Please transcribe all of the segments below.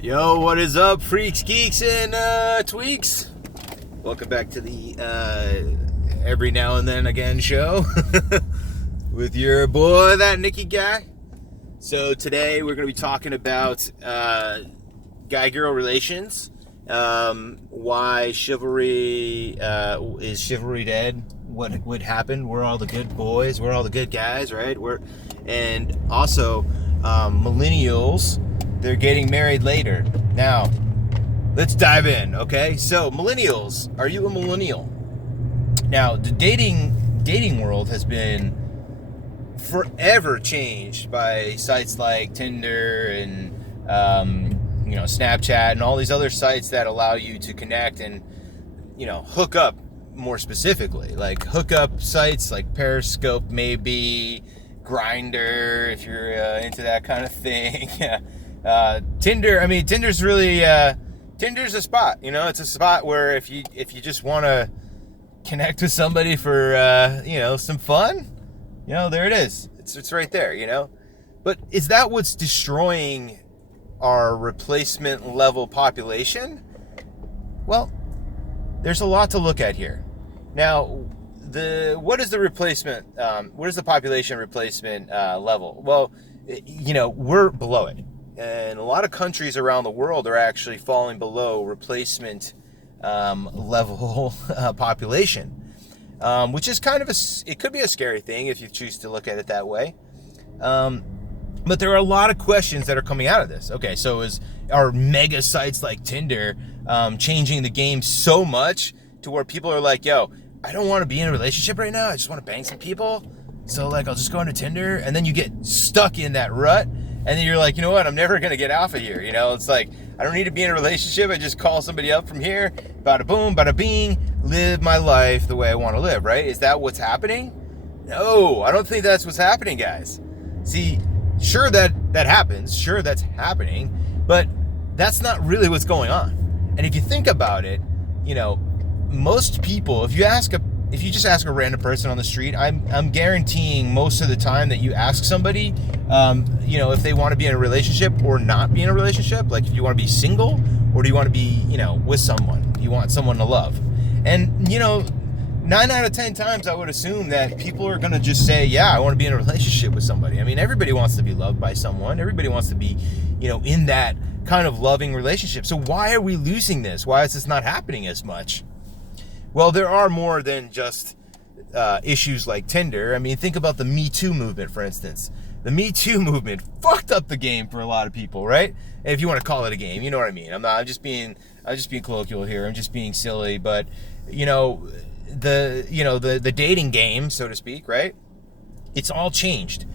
Yo, what is up, freaks, geeks, and tweaks? Welcome back to the Every Now and Then Again show with your boy, that Nicky guy. So today we're going to be talking about guy-girl relations, why chivalry, is chivalry dead, what would happen, we're all the good boys, we're all the good guys, right? And also millennials, they're getting married later. Now, let's dive in, okay? So, millennials, are you a millennial? Now, the dating world has been forever changed by sites like Tinder and Snapchat and all these other sites that allow you to connect and hook up more specifically, like hookup sites like Periscope, maybe Grindr if you're into that kind of thing. Tinder. I mean, Tinder's really Tinder's a spot. It's a spot where if you just want to connect with somebody for some fun, there it is. It's right there. But is that what's destroying our replacement level population? Well, there's a lot to look at here. Now, what is the replacement? What is the population replacement level? Well, we're below it. And a lot of countries around the world are actually falling below replacement level population, which is kind of it could be a scary thing if you choose to look at it that way. But there are a lot of questions that are coming out of this. Okay, so are mega sites like Tinder changing the game so much to where people are like, yo, I don't want to be in a relationship right now. I just want to bang some people. So I'll just go into Tinder, and then you get stuck in that rut. And then you're like, you know what? I'm never going to get off of here. It's like, I don't need to be in a relationship. I just call somebody up from here. Bada boom, bada bing. Live my life the way I want to live, right? Is that what's happening? No, I don't think that's what's happening, guys. See, sure that happens. Sure that's happening. But that's not really what's going on. And if you think about it, most people, if you just ask a random person on the street, I'm guaranteeing most of the time that you ask somebody, if they want to be in a relationship or not be in a relationship, like if you want to be single or do you want to be, with someone, you want someone to love. And, 9 out of 10 times I would assume that people are going to just say, yeah, I want to be in a relationship with somebody. I mean, everybody wants to be loved by someone. Everybody wants to be, in that kind of loving relationship. So why are we losing this? Why is this not happening as much? Well, there are more than just issues like Tinder. I mean, think about the Me Too movement, for instance. The Me Too movement fucked up the game for a lot of people, right? And if you want to call it a game, you know what I mean. I'm just being colloquial here. I'm just being silly, but the dating game, so to speak, right? It's all changed.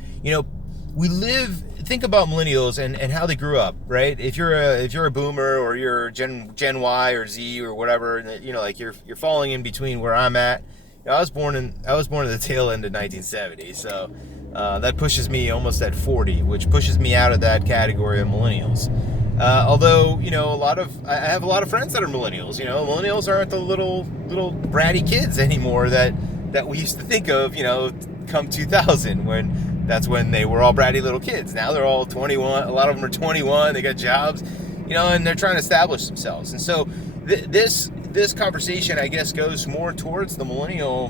Think about millennials and how they grew up, right? If you're a boomer or you're Gen Y or Z or whatever, like you're falling in between where I'm at. I was born in the tail end of 1970, so that pushes me almost at 40, which pushes me out of that category of millennials. Although I have a lot of friends that are millennials. Millennials aren't the little bratty kids anymore that we used to think of. Come 2000 that's when they were all bratty little kids. Now they're all 21. A lot of them are 21. They got jobs, and they're trying to establish themselves. And so this conversation, I guess, goes more towards the millennial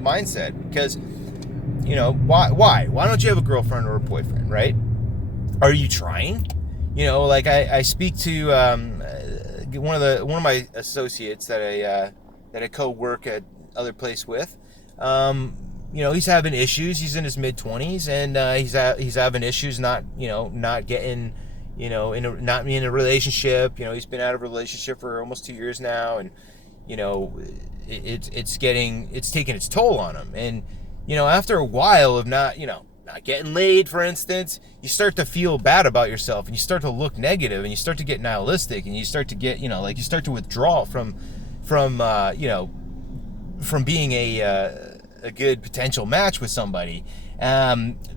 mindset because, why don't you have a girlfriend or a boyfriend, right? Are you trying? I speak to one of my associates that I co-work at other place with. He's having issues. He's in his mid-20s, and he's having issues not getting, not being in a relationship. He's been out of a relationship for almost 2 years now, and it's taking its toll on him. And after a while of not getting laid, for instance, you start to feel bad about yourself, and you start to look negative, and you start to get nihilistic, and you start to get you start to withdraw from being a good potential match with somebody.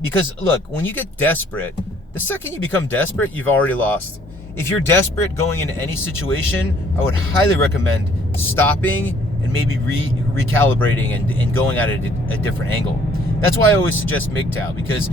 Because look, when you get desperate, the second you become desperate, you've already lost. If you're desperate going into any situation, I would highly recommend stopping and maybe recalibrating and going at it a different angle. That's why I always suggest MGTOW, because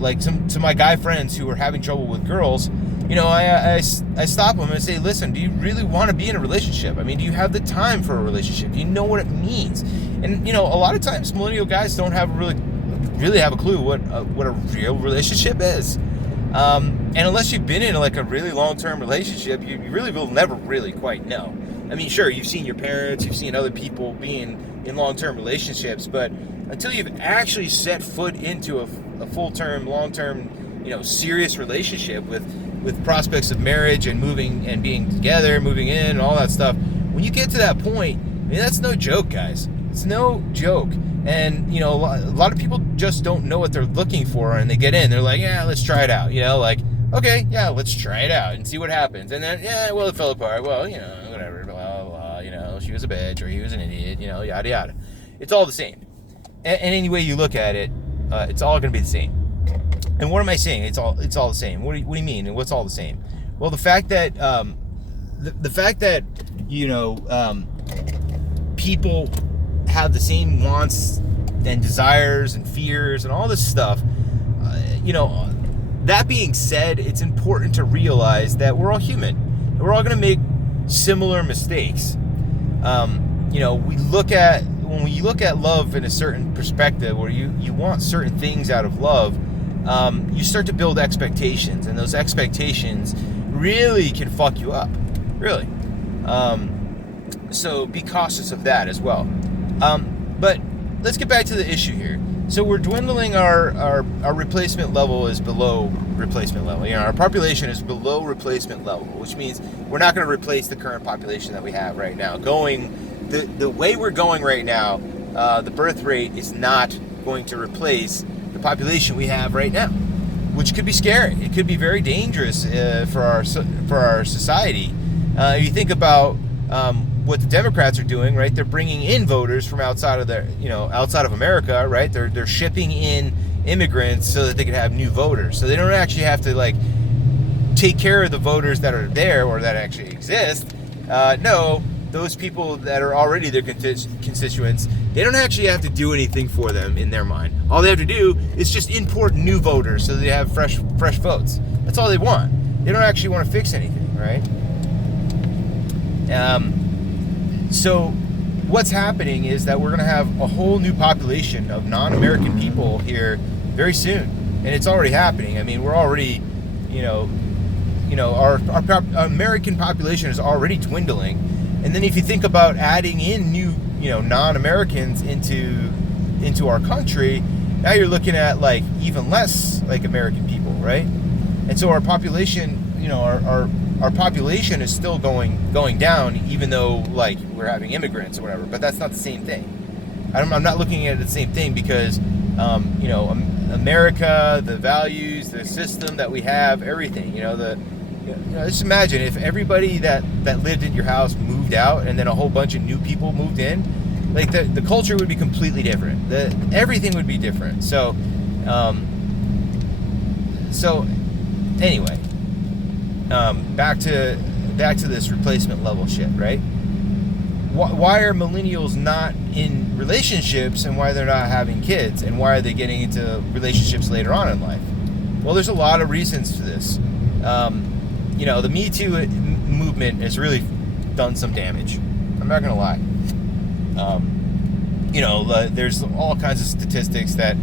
like to my guy friends who are having trouble with girls, I stop them and say, listen, do you really want to be in a relationship? I mean, do you have the time for a relationship? Do you know what it means? And a lot of times millennial guys don't have really have a clue what a real relationship is. And unless you've been in like a really long-term relationship, you really will never really quite know. I mean, sure, you've seen your parents, you've seen other people being in long-term relationships, but until you've actually set foot into a full-term, long-term, serious relationship with prospects of marriage and moving and being together, moving in, and all that stuff, when you get to that point, I mean, that's no joke, guys. It's no joke. And, a lot of people just don't know what they're looking for, and they get in, they're like, yeah, let's try it out, okay, yeah, let's try it out and see what happens. And then, yeah, well, it fell apart. Well, whatever, blah, blah, blah, she was a bitch or he was an idiot, yada, yada. It's all the same. And any way you look at it, it's all going to be the same. And what am I saying? It's all the same. What do you mean? And what's all the same? Well, the fact that, people have the same wants and desires and fears and all this stuff, that being said, it's important to realize that we're all human and we're all going to make similar mistakes. When you look at love in a certain perspective, or you want certain things out of love, you start to build expectations, and those expectations really can fuck you up, really. So be cautious of that as well. But let's get back to the issue here. So we're dwindling, our replacement level is below replacement level. Our population is below replacement level, which means we're not going to replace the current population that we have right now. The way we're going right now, the birth rate is not going to replace the population we have right now, which could be scary. It could be very dangerous for our society. If you think about what the Democrats are doing, right? They're bringing in voters from outside of America, right? They're shipping in immigrants so that they can have new voters. So they don't actually have to take care of the voters that are there or that actually exist. No, those people that are already their constituents, they don't actually have to do anything for them in their mind. All they have to do is just import new voters so they have fresh votes. That's all they want. They don't actually want to fix anything, right? So what's happening is that we're going to have a whole new population of non-American people here very soon, and it's already happening. I mean, we're already, our American population is already dwindling, and then if you think about adding in new, non-Americans into our country, now you're looking at even less American people, right? And so our population, our population is still going down, even though we're having immigrants or whatever. But that's not the same thing. I'm not looking at it the same thing because America, the values, the system that we have, everything. Just imagine if everybody that lived in your house moved out, and then a whole bunch of new people moved in. The culture would be completely different. Everything would be different. So anyway. Back to this replacement level shit, right? Why are millennials not in relationships, and why they're not having kids, and why are they getting into relationships later on in life? Well, there's a lot of reasons to this. The Me Too movement has really done some damage. I'm not gonna lie. There's all kinds of statistics that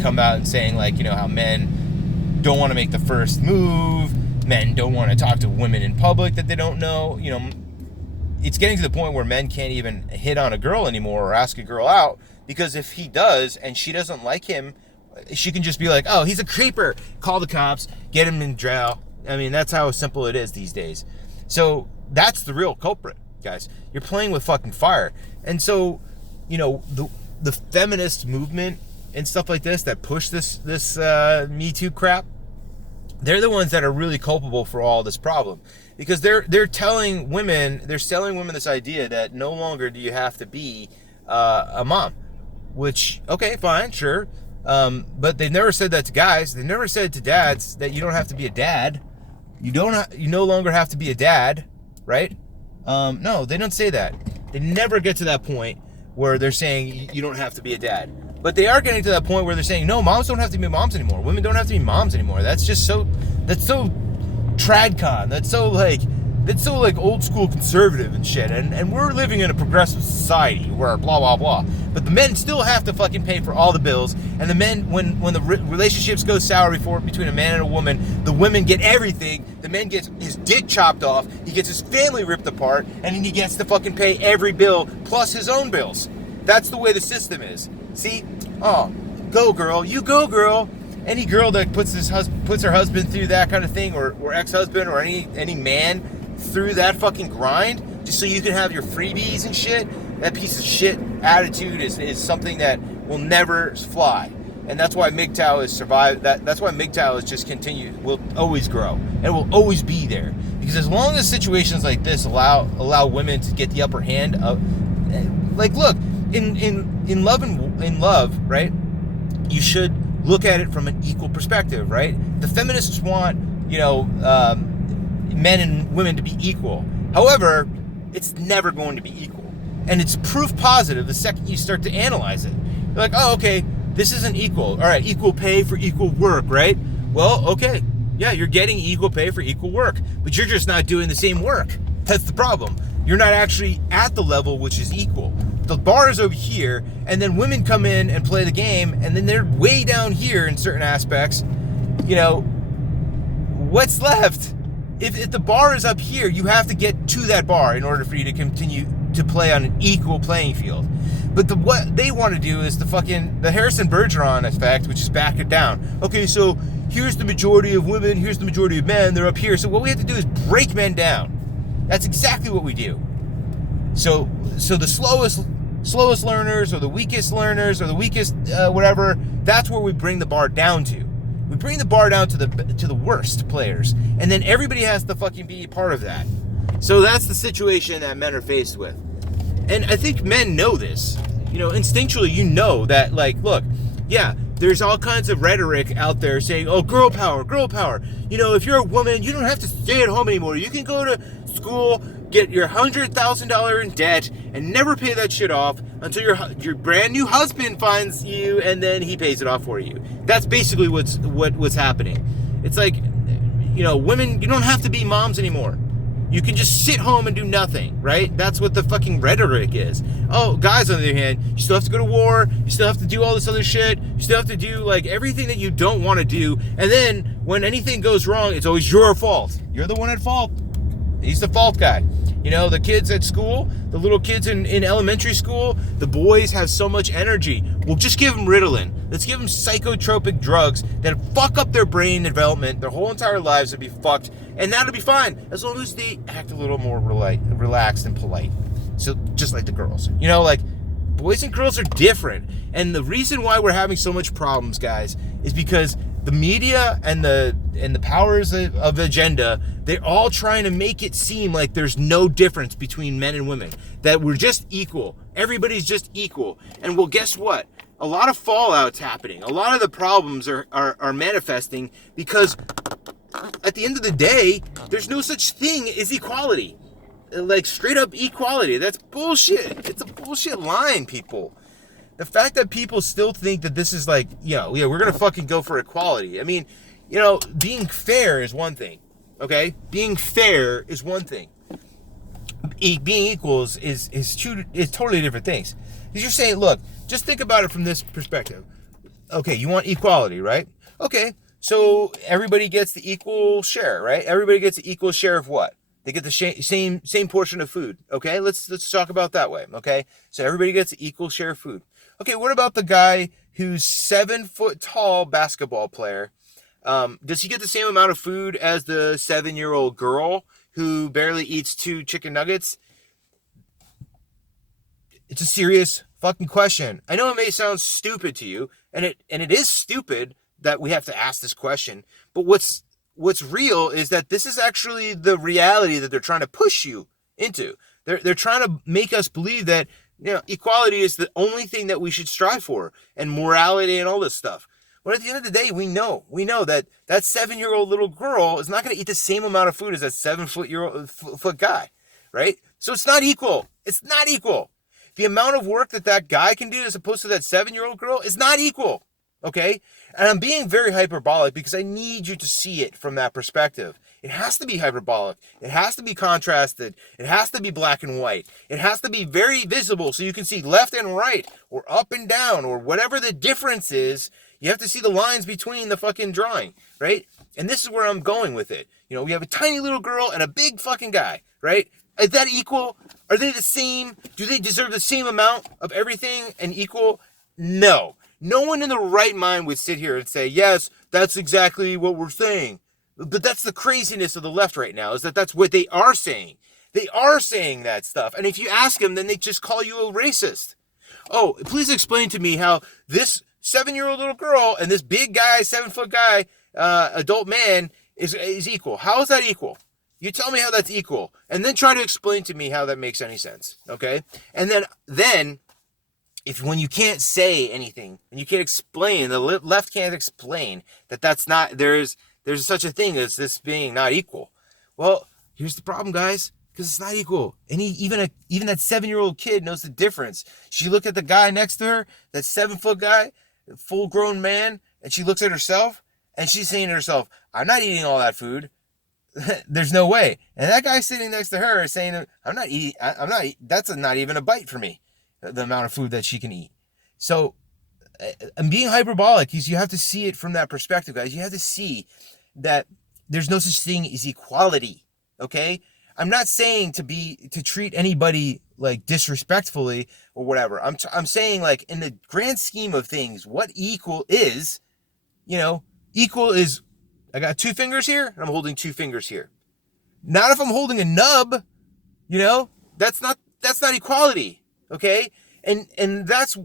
come out and saying how men don't want to make the first move. Men don't want to talk to women in public that they don't know. It's getting to the point where men can't even hit on a girl anymore or ask a girl out, because if he does and she doesn't like him, she can just be like, oh, he's a creeper. Call the cops, get him in jail. I mean, that's how simple it is these days. So that's the real culprit, guys. You're playing with fucking fire. And so, the feminist movement and stuff like this that push this Me Too crap, they're the ones that are really culpable for all this problem, because they're selling women this idea that no longer do you have to be a mom, which, okay, fine, sure, but they've never said that to guys. They've never said to dads that you don't have to be a dad. You no longer have to be a dad, right? No, they don't say that. They never get to that point where they're saying you don't have to be a dad. But they are getting to that point where they're saying, no, moms don't have to be moms anymore. Women don't have to be moms anymore. That's so tradcon. That's so like old school conservative and shit. And we're living in a progressive society where blah, blah, blah. But the men still have to fucking pay for all the bills. And the men, when the relationships go sour between a man and a woman, the women get everything. The man gets his dick chopped off. He gets his family ripped apart. And then he gets to fucking pay every bill plus his own bills. That's the way the system is. See? Oh, go girl. You go girl. Any girl that puts her husband through that kind of thing, or ex-husband, or any man through that fucking grind, just so you can have your freebies and shit, that piece of shit attitude is something that will never fly. And that's why MGTOW has survived. That's why MGTOW has just continued, will always grow, and will always be there. Because as long as situations like this allow women to get the upper hand of, like, look, in love, right? You should look at it from an equal perspective, right? The feminists want, men and women to be equal. However, it's never going to be equal. And it's proof positive the second you start to analyze it. You're like, oh, okay, this isn't equal. All right, equal pay for equal work, right? Well, okay, yeah, you're getting equal pay for equal work, but you're just not doing the same work. That's the problem. You're not actually at the level which is equal. The bar is over here, and then women come in and play the game, and then they're way down here in certain aspects. What's left? If the bar is up here, you have to get to that bar in order for you to continue to play on an equal playing field. But what they want to do is the Harrison Bergeron effect, which is back it down. Okay, so here's the majority of women, here's the majority of men, they're up here. So what we have to do is break men down. That's exactly what we do. So the slowest learners, or the weakest learners, or the weakest whatever, that's where we bring the bar down to. We bring the bar down to the worst players, and then everybody has to fucking be part of that. So that's the situation that men are faced with. And I think men know this. Instinctually, that, like, look, yeah, there's all kinds of rhetoric out there saying, oh, girl power, girl power. If you're a woman, you don't have to stay at home anymore. You can go to school, get your $100,000 in debt, and never pay that shit off until your brand new husband finds you, and then he pays it off for you. That's basically what's happening. It's like, women, you don't have to be moms anymore. You can just sit home and do nothing, right? That's what the fucking rhetoric is. Oh, guys, on the other hand, you still have to go to war. You still have to do all this other shit. You still have to do, like, everything that you don't want to do. And then when anything goes wrong, it's always your fault. You're the one at fault. He's the fault guy. The kids at school, the little kids in elementary school, the boys have so much energy. Well, just give them Ritalin. Let's give them psychotropic drugs that fuck up their brain development. Their whole entire lives will be fucked. And that'll be fine, as long as they act a little more relaxed and polite. So, just like the girls. Boys and girls are different. And the reason why we're having so much problems, guys, is because the media and the powers of the agenda, they're all trying to make it seem like there's no difference between men and women, that we're just equal. Everybody's just equal. And well, guess what? A lot of fallout's happening. A lot of the problems are manifesting because at the end of the day, there's no such thing as equality. Like, straight up equality. That's bullshit. It's a bullshit line, people. The fact that people still think that this is like, we're going to fucking go for equality. I mean, being fair is one thing, okay? Being fair is one thing. Being equal is totally different things. Because you're saying, look, just think about it from this perspective. Okay, you want equality, right? Okay, so everybody gets the equal share, right? Everybody gets the equal share of what? They get the same portion of food, okay? Let's talk about that way, okay? So everybody gets an equal share of food. Okay, what about the guy who's 7 foot tall basketball player? Does he get the same amount of food as the 7-year-old girl who barely eats 2 chicken nuggets? It's a serious fucking question. I know it may sound stupid to you, and it is stupid that we have to ask this question, but what's real is that this is actually the reality that they're trying to push you into. They're trying to make us believe that equality is the only thing that we should strive for, and morality and all this stuff. But at the end of the day, we know that 7-year-old little girl is not going to eat the same amount of food as that 7 foot guy, right? So it's not equal. It's not equal. The amount of work that guy can do as opposed to that 7-year-old girl is not equal. Okay? And I'm being very hyperbolic because I need you to see it from that perspective. It has to be hyperbolic. It has to be contrasted. It has to be black and white. It has to be very visible so you can see left and right or up and down or whatever the difference is. You have to see the lines between the fucking drawing, right? And this is where I'm going with it. We have a tiny little girl and a big fucking guy, right? Is that equal? Are they the same? Do they deserve the same amount of everything and equal? No. No one in the right mind would sit here and say, yes, that's exactly what we're saying. But that's the craziness of the left right now, is that that's what they are saying. They are saying that stuff. And if you ask them, then they just call you a racist. Oh, please explain to me how this 7-year-old little girl and this big guy, 7-foot guy, adult man is equal. How is that equal? You tell me how that's equal. And then try to explain to me how that makes any sense. Okay? And then when you can't say anything and you can't explain, the left can't explain that's not, there's such a thing as this being not equal. Well, here's the problem, guys, because it's not equal. And even that 7-year-old kid knows the difference. She looked at the guy next to her, that 7-foot guy, full-grown man, and she looks at herself, and she's saying to herself, I'm not eating all that food. There's no way. And that guy sitting next to her is saying, that's not even a bite for me, the amount of food that she can eat. So I'm being hyperbolic because you have to see it from that perspective, guys. You have to see that there's no such thing as equality, okay? I'm not saying to treat anybody like disrespectfully or whatever. I'm saying, like, in the grand scheme of things, what equal is, equal is, I got 2 fingers here and I'm holding 2 fingers here. Not if I'm holding a nub, that's not equality, okay? And that's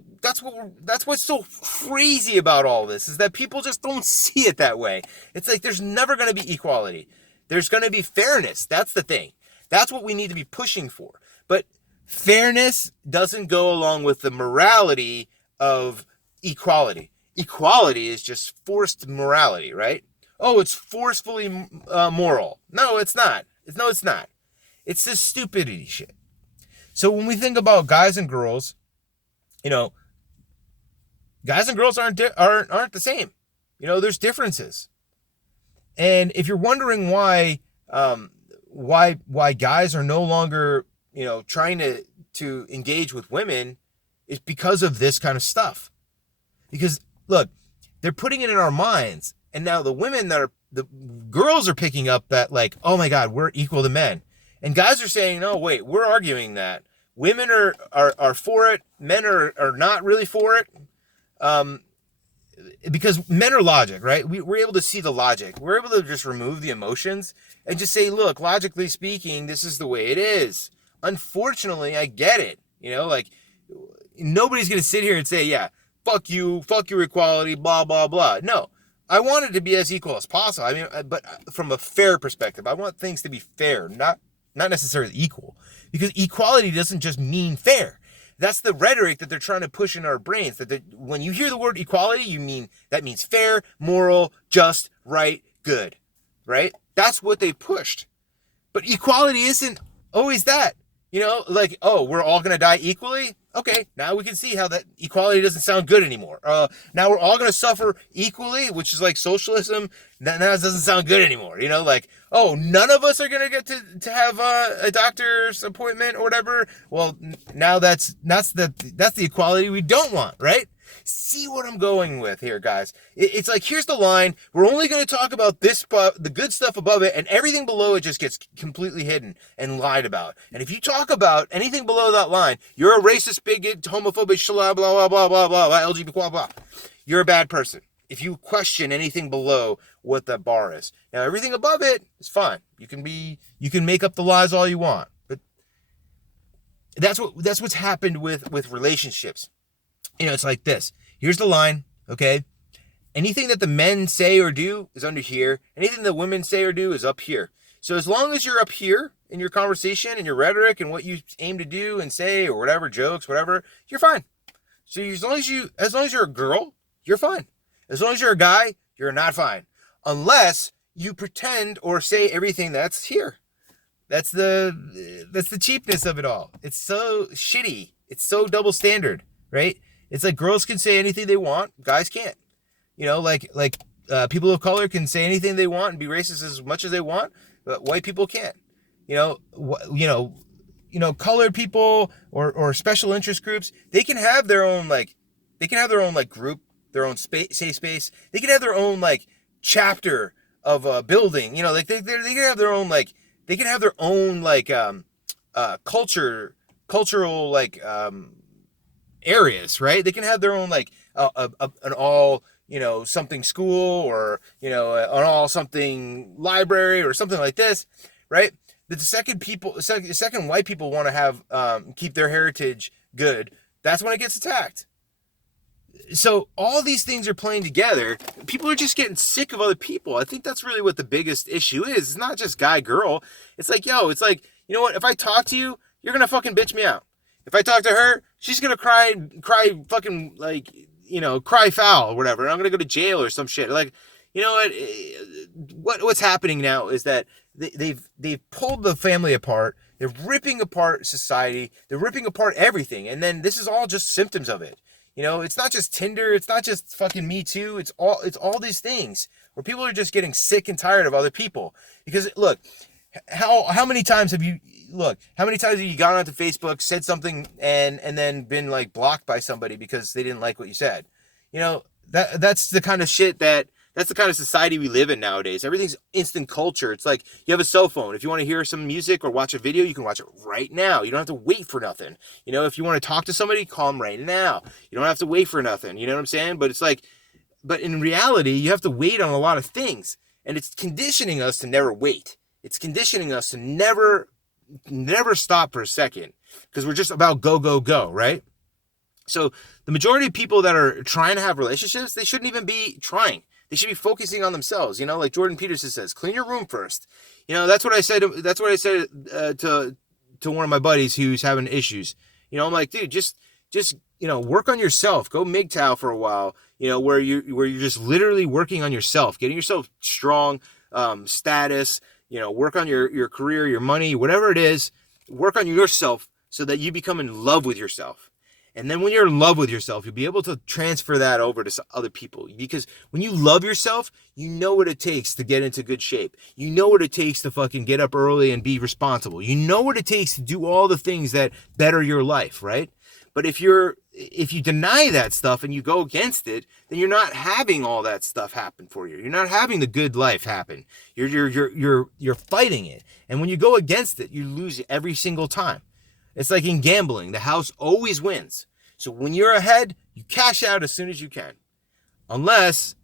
what's so crazy about all this, is that people just don't see it that way. It's like there's never going to be equality. There's going to be fairness. That's the thing. That's what we need to be pushing for. But fairness doesn't go along with the morality of equality. Equality is just forced morality, right? Oh, it's forcefully moral. No, it's not. It's not. It's this stupidity shit. So when we think about guys and girls, guys and girls aren't the same. There's differences. And if you're wondering why guys are no longer, trying to engage with women, it's because of this kind of stuff. Because look, they're putting it in our minds, and now the girls are picking up that, like, oh my God, we're equal to men. And guys are saying, no, wait, we're arguing that women are for it, men are not really for it, because men are logic, right? We're able to see the logic. We're able to just remove the emotions and just say, look, logically speaking, this is the way it is. Unfortunately, I get it. Like, nobody's going to sit here and say, yeah, fuck your equality, blah, blah, blah. No, I want it to be as equal as possible. I mean, but from a fair perspective, I want things to be fair, not necessarily equal. Because equality doesn't just mean fair. That's the rhetoric that they're trying to push in our brains. That when you hear the word equality, that means fair, moral, just, right, good, right? That's what they pushed. But equality isn't always that. Like, oh, we're all going to die equally? Okay, now we can see how that equality doesn't sound good anymore. Now we're all going to suffer equally, which is like socialism. Now it doesn't sound good anymore. Like, oh, none of us are going to get to have a doctor's appointment or whatever. Well, now that's the equality we don't want, right? See what I'm going with here, guys. It's like, here's the line. We're only going to talk about the good stuff above it, and everything below it just gets completely hidden and lied about. And if you talk about anything below that line, you're a racist, bigot, homophobic, blah, blah, blah, blah, blah, blah, LGBT, blah, blah. You're a bad person if you question anything below what that bar is. Now, everything above it is fine. You can make up the lies all you want. But that's what's happened with relationships. It's like this. Here's the line, okay? Anything that the men say or do is under here. Anything that women say or do is up here. So as long as you're up here in your conversation and your rhetoric and what you aim to do and say or whatever, jokes, whatever, you're fine. So as long as you're a girl, you're fine. As long as you're a guy, you're not fine. Unless you pretend or say everything that's here. That's the cheapness of it all. It's so shitty. It's so double standard, right? It's like girls can say anything they want, guys can't. You know, people of color can say anything they want and be racist as much as they want, but white people can't. Colored people or special interest groups, they can have their own group, their own safe space. They can have their own chapter of a building. You know, like they can have their own cultural areas, right? They can have their own an all something school, or an all something library or something like this, right? The second white people want to have keep their heritage good, that's when it gets attacked. So all these things are playing together. People are just getting sick of other people. I think that's really what the biggest issue is. It's not just guy, girl. It's like, you know what? If I talk to you, you're going to fucking bitch me out. If I talk to her, she's going to cry fucking cry foul or whatever. And I'm going to go to jail or some shit. Like, you know what's happening now is that they've pulled the family apart. They're ripping apart society. They're ripping apart everything. And then this is all just symptoms of it. You know, it's not just Tinder. It's not just fucking Me Too. It's all these things where people are just getting sick and tired of other people. Because look, how many times have you gone onto Facebook, said something, and then been blocked by somebody because they didn't like what you said? You know, that's the kind of shit that's the kind of society we live in nowadays. Everything's instant culture. It's like you have a cell phone. If you want to hear some music or watch a video, you can watch it right now. You don't have to wait for nothing. You know, if you want to talk to somebody, call them right now. You don't have to wait for nothing. You know what I'm saying? But but in reality, you have to wait on a lot of things. And it's conditioning us to never wait. It's conditioning us to never stop for a second. Because we're just about go, go, go, right? So the majority of people that are trying to have relationships, they shouldn't even be trying. They should be focusing on themselves. You know, like Jordan Peterson says, clean your room first. You know, that's what I said to one of my buddies who's having issues. You know, I'm like, dude, just work on yourself. Go MGTOW for a while. You know, where you're just literally working on yourself, getting yourself strong, status. You know, work on your career, your money, whatever it is. Work on yourself so that you become in love with yourself. And then when you're in love with yourself, you'll be able to transfer that over to other people. Because when you love yourself, you know what it takes to get into good shape. You know what it takes to fucking get up early and be responsible. You know what it takes to do all the things that better your life, right? But if you deny that stuff and you go against it, then you're not having all that stuff happen for you. You're not having the good life happen. You're fighting it. And when you go against it, you lose every single time. It's like in gambling, the house always wins. So when you're ahead, you cash out as soon as you can. Unless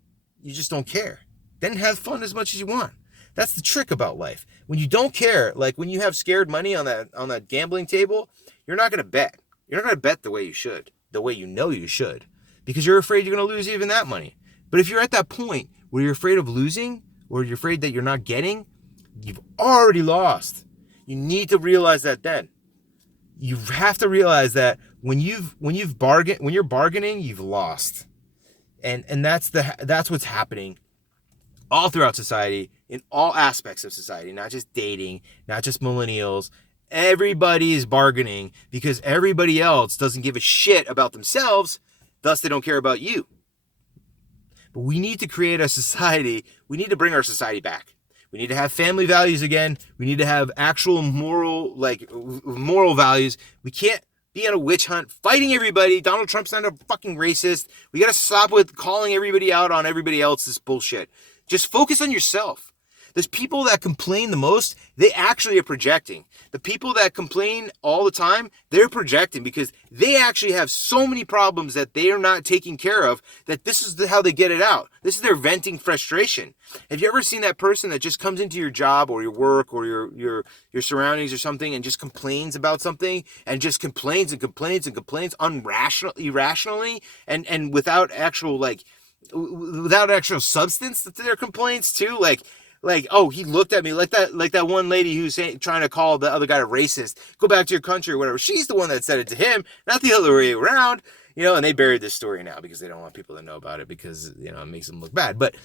you just don't care. Then have fun as much as you want. That's the trick about life. When you don't care, like when you have scared money on that gambling table, you're not going to bet. You're not going to bet the way you should, the way you know you should, because you're afraid you're going to lose even that money. But if you're at that point where you're afraid of losing, or you're afraid that you're not getting, you've already lost. You need to realize that then. You have to realize that when you're bargaining, you've lost. And that's what's happening all throughout society, in all aspects of society, not just dating, not just millennials. Everybody is bargaining because everybody else doesn't give a shit about themselves, thus they don't care about you. But we need to create a society, we need to bring our society back. We need to have family values again. We need to have actual moral values. We can't be on a witch hunt, fighting everybody. Donald Trump's not a fucking racist. We got to stop with calling everybody out on everybody else's bullshit. Just focus on yourself. There's people that complain the most, they actually are projecting. The people that complain all the time, they're projecting because they actually have so many problems that they are not taking care of, that this is how they get it out. This is their venting frustration. Have you ever seen that person that just comes into your job or your work or your surroundings or something and just complains about something and just complains and complains and complains irrationally and without actual substance to their complaints too? Oh, he looked at me like that one lady who's trying to call the other guy a racist. Go back to your country or whatever. She's the one that said it to him, not the other way around. You know, and they buried this story now because they don't want people to know about it because, you know, it makes them look bad. But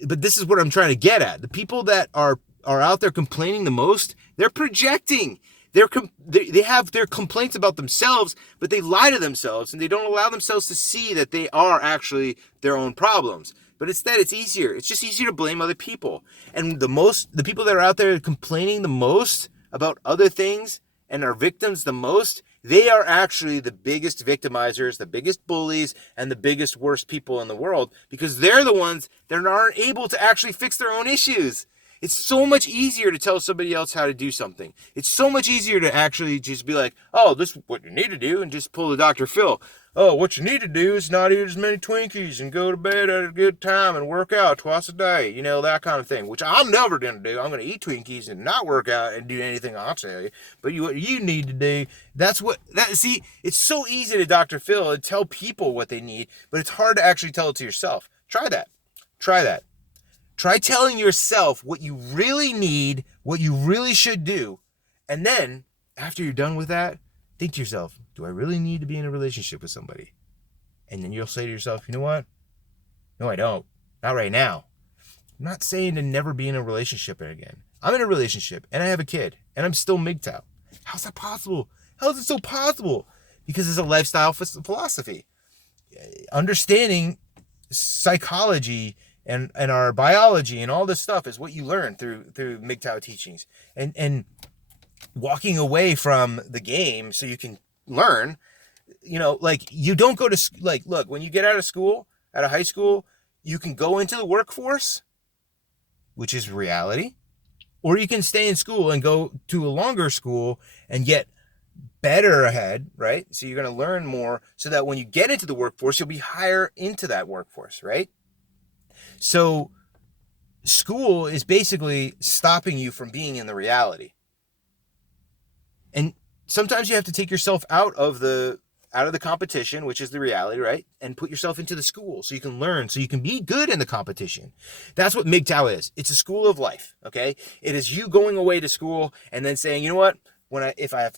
this is what I'm trying to get at. The people that are are out there complaining the most, they're projecting. They have their complaints about themselves, but they lie to themselves and they don't allow themselves to see that they are actually their own problems. But instead, it's easier. It's just easier to blame other people. And the people that are out there complaining the most about other things and are victims the most, they are actually the biggest victimizers, the biggest bullies, and the biggest worst people in the world, because they're the ones that aren't able to actually fix their own issues. It's so much easier to tell somebody else how to do something. It's so much easier to actually just be like, oh, this is what you need to do, and just pull the Dr. Phil. Oh, what you need to do is not eat as many Twinkies and go to bed at a good time and work out twice a day. You know, that kind of thing, which I'm never going to do. I'm going to eat Twinkies and not work out and do anything I'll tell you. But what you need to do, see, it's so easy to Dr. Phil and tell people what they need, but it's hard to actually tell it to yourself. Try that. Try telling yourself what you really need, what you really should do. And then, after you're done with that, think to yourself, do I really need to be in a relationship with somebody? And then you'll say to yourself, you know what? No, I don't. Not right now. I'm not saying to never be in a relationship again. I'm in a relationship, and I have a kid, and I'm still MGTOW. How's that possible? How is it so possible? Because it's a lifestyle philosophy. Understanding psychology and our biology and all this stuff is what you learn through MGTOW teachings. And walking away from the game so you can learn, like you don't go to, like, look, when you get out of school, out of high school, you can go into the workforce, which is reality, or you can stay in school and go to a longer school and get better ahead, right? So you're going to learn more so that when you get into the workforce, you'll be higher into that workforce, right? So school is basically stopping you from being in the reality. And sometimes you have to take yourself out of the competition, which is the reality, right? And put yourself into the school so you can learn, so you can be good in the competition. That's what MGTOW is. It's a school of life, okay? It is you going away to school and then saying, you know what?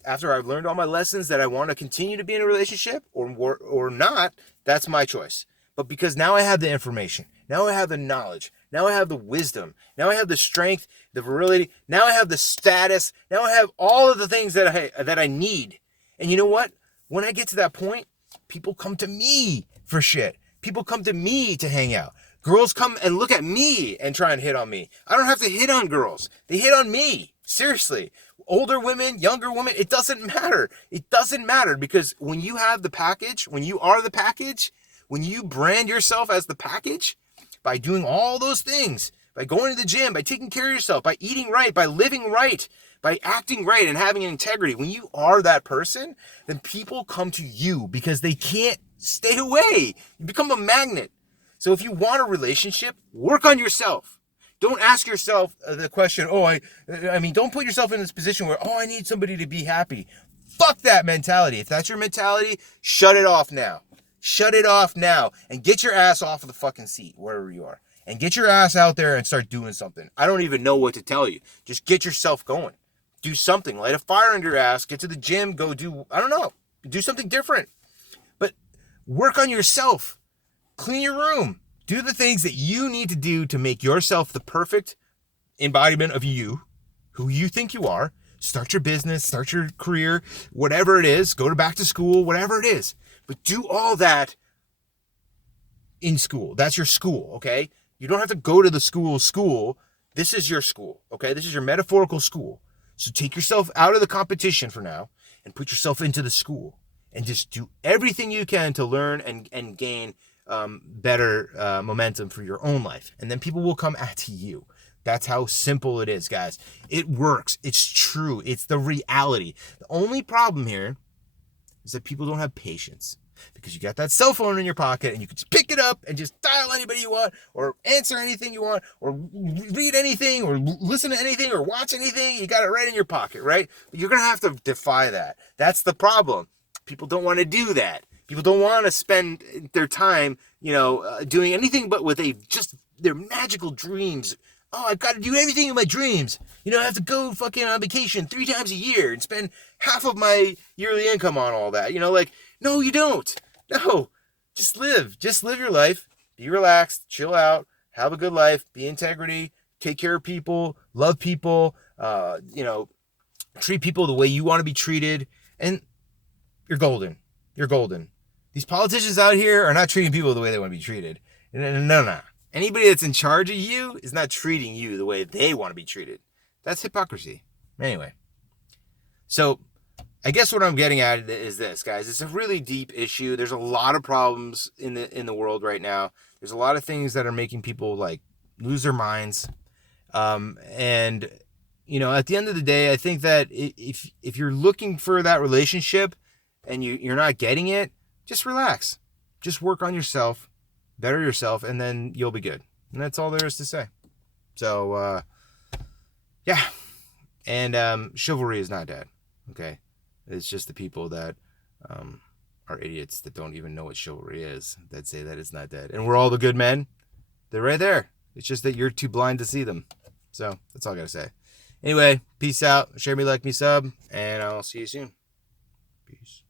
After I've learned all my lessons that I want to continue to be in a relationship or not, that's my choice. But because now I have the information, now I have the knowledge, now I have the wisdom, now I have the strength, the virility, now I have the status, now I have all of the things that I need. And you know what? When I get to that point, people come to me for shit. People come to me to hang out. Girls come and look at me and try and hit on me. I don't have to hit on girls. They hit on me. Seriously. Older women, younger women, it doesn't matter. It doesn't matter, because when you have the package, when you are the package, when you brand yourself as the package, by doing all those things, by going to the gym, by taking care of yourself, by eating right, by living right, by acting right and having integrity, when you are that person, then people come to you because they can't stay away. You become a magnet. So if you want a relationship, work on yourself. Don't ask yourself the question, don't put yourself in this position where, I need somebody to be happy. Fuck that mentality. If that's your mentality, shut it off now. Shut it off now and get your ass off of the fucking seat, wherever you are. And get your ass out there and start doing something. I don't even know what to tell you. Just get yourself going. Do something. Light a fire under your ass. Get to the gym. Go do, do something different. But work on yourself. Clean your room. Do the things that you need to do to make yourself the perfect embodiment of you, who you think you are. Start your business, start your career, whatever it is. Go back to school, whatever it is. But do all that in school. That's your school, okay? You don't have to go to the school. This is your school, okay? This is your metaphorical school. So take yourself out of the competition for now and put yourself into the school. And just do everything you can to learn and gain better momentum for your own life. And then people will come at you. That's how simple it is, guys. It works. It's true. It's the reality. The only problem here is that people don't have patience, because you got that cell phone in your pocket and you can just pick it up and just dial anybody you want, or answer anything you want, or read anything, or listen to anything, or watch anything. You got it right in your pocket, right? But you're going to have to defy that. That's the problem. People don't want to do that. People don't want to spend their time, doing anything but with their magical dreams. Oh, I've got to do everything in my dreams. I have to go fucking on vacation 3 times a year and spend half of my yearly income on all that. No, you don't. No, just live. Just live your life. Be relaxed, chill out, have a good life, be integrity, take care of people, love people, treat people the way you want to be treated, and you're golden. You're golden. These politicians out here are not treating people the way they want to be treated. No. Anybody that's in charge of you is not treating you the way they want to be treated. That's hypocrisy. Anyway, so I guess what I'm getting at is this, guys. It's a really deep issue. There's a lot of problems in the world right now. There's a lot of things that are making people like lose their minds. And at the end of the day, I think that if you're looking for that relationship and you're not getting it, just relax. Just work on yourself, better yourself, and then you'll be good. And that's all there is to say. So, yeah. And chivalry is not dead, okay? It's just the people that are idiots that don't even know what chivalry is that say that it's not dead. And we're all the good men. They're right there. It's just that you're too blind to see them. So that's all I got to say. Anyway, peace out. Share me, like me, sub. And I'll see you soon. Peace.